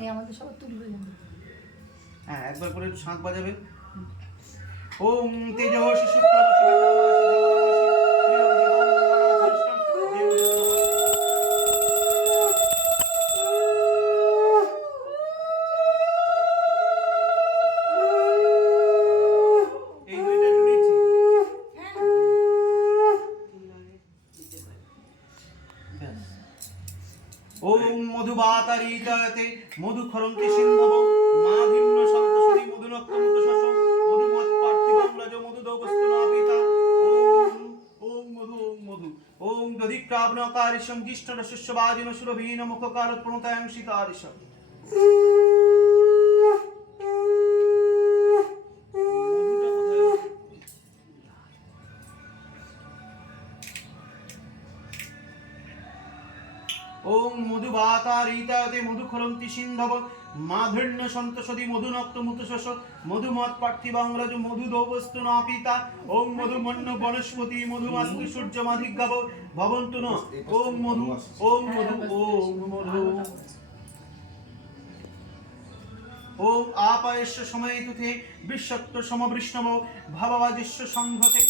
এই আমাদের সব তুলবে না। হ্যাঁ, একবার করে একটু শাঁখ বাজাবেন। ওম তেজস্বী শুক্লবসী ওম মধুবাতারিতাতে মধুখরন্তি সিন্ধব মাধিন্য সন্তসুরি মধুনক্তমুত শশ মধুমৎ পার্থিবংলজ মধুদৌবস্তুনাপিতা ওম মধু ওম দধিক্রাবণকারিশম জিষ্ঠরশস্যবাজিন সুরভীন মুখকারৎ প্রণতায়ং সীতারিশম। ওম মধুবাতারিতাতে মধুখরন্তি সিন্ধব মাধুর্য সন্তসদি মধুনক্তমুতশস মধুমৎ পার্থিবাংরজ মধুদৌবস্তুনাপিতা ওম মধুমন্ন বনস্পতি মধুমাস্তু সূর্যমাধিজ্ঞাব ভবন্তু ন ওম মধু ওম মধু ওম মধু ওম আপায়েশ্য সময়েতুতে বিশ্বত্ব সমবৃষ্ণব ভববাদিশ্য সংঘতে